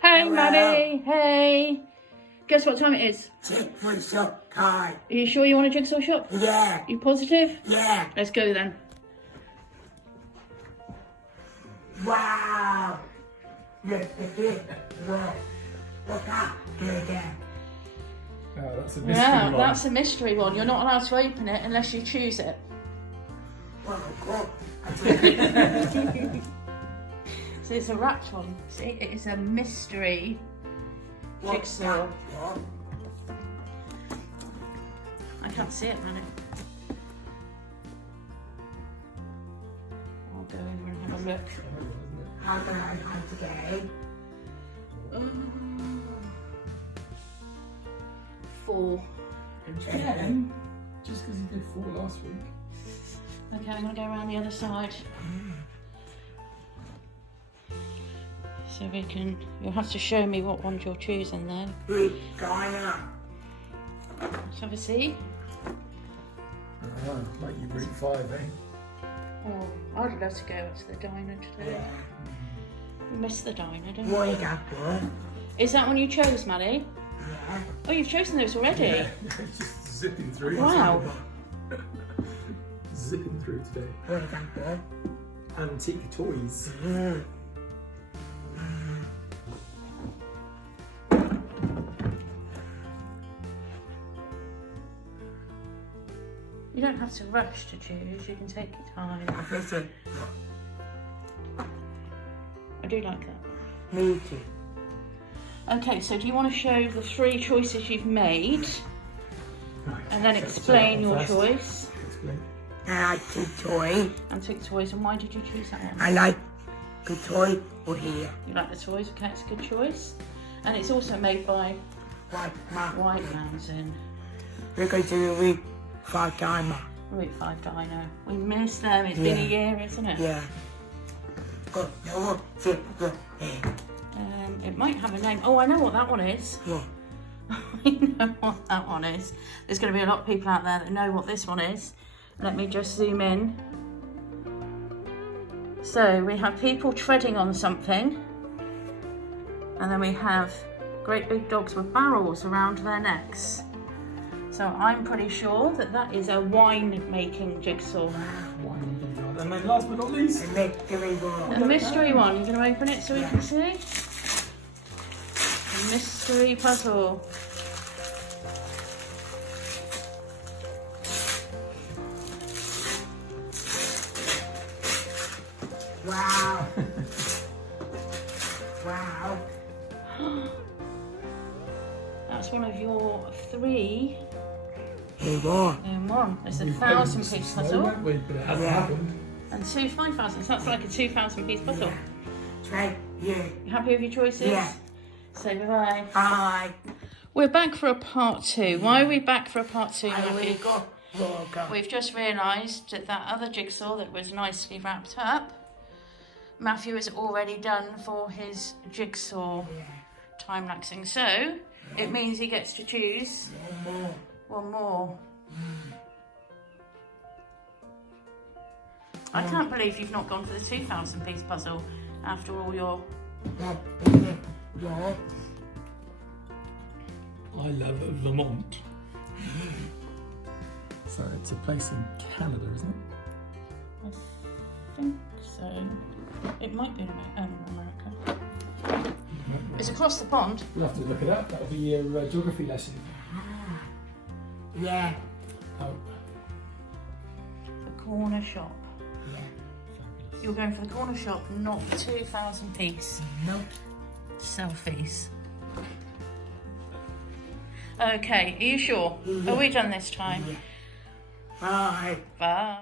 Hey, Matty. Hey. Guess what time it is? Jigsaw time. Are you sure you want a jigsaw shop? Yeah. You positive? Yeah. Let's go then. Wow. Look at this. What's that? Oh, that's a mystery Yeah, one. that's a mystery one. You're not allowed to open it unless you choose it. So it's a wrapped one. See, it is a mystery jigsaw. I can't see it, Manny. I'll go over and have a look. How can I come today? 4. Again? Just because you did 4 last week. Okay, I'm going to go around the other side. So we can, you'll have to show me what ones you're choosing then. Diner. Let's have a see. Like you route 5, eh? Oh, I'd love to go up to the diner today. Yeah. We miss the diner, don't What we? is that for? Is that one you chose, Maddie? Yeah. Oh, you've chosen those already? Yeah, it's just zipping through. Wow. Zipping through today. What is that for? Antique toys. You don't have to rush to choose, you can take your time. Listen, I do like that. me too. Okay, so do you want to show the 3 choices you've made Right. and then So explain that your one first. choice? Explain. I like the toy. Antique toys, and why did you choose that one? I like the toy over here. You like the toys, okay, it's a good choice. And it's also made by Like mom. White Mountain. We're going to read 5 timer. Route 5 Dino. We miss them, it's been a year, isn't it? Yeah. Go, no, sit, go, It might have a name. Oh, I know what that one is. What? I know what that one is. There's going to be a lot of people out there that know what this one is. Let me just zoom in. So we have people treading on something, and then we have great big dogs with barrels around their necks. So I'm pretty sure that that is a wine making jigsaw. And then last but not least, And make the reward. A mystery one. You're going to open it so we can see? A mystery puzzle. Wow. Wow. That's one of your 3 Reward. in one. It's a we've 1,000-piece snow, puzzle haven't we? But it hasn't Yeah. happened. and 2 5,000. So that's like a 2,000-piece puzzle. Try, yeah. You happy with your choices? Yeah. Say bye-bye. Bye. We're back for a part 2. Why are we back for a part 2, I will Matty? go. Walk. We've just realised that that other jigsaw that was nicely wrapped up, Matthew has already done for his jigsaw time lapsing. So it means he gets to choose one more. I can't believe you've not gone for the 2,000-piece puzzle after all your... Yeah. I love Vermont. So it's a place in Canada, isn't it? I think so. It might be in America. It's across the pond. You'll have to look it up. That'll be your geography lesson. Yeah. Oh, The corner shop. fabulous. You're going for the corner shop, not the 2,000-piece No. selfies. Okay, are you sure? Are we done this time? Bye. Bye.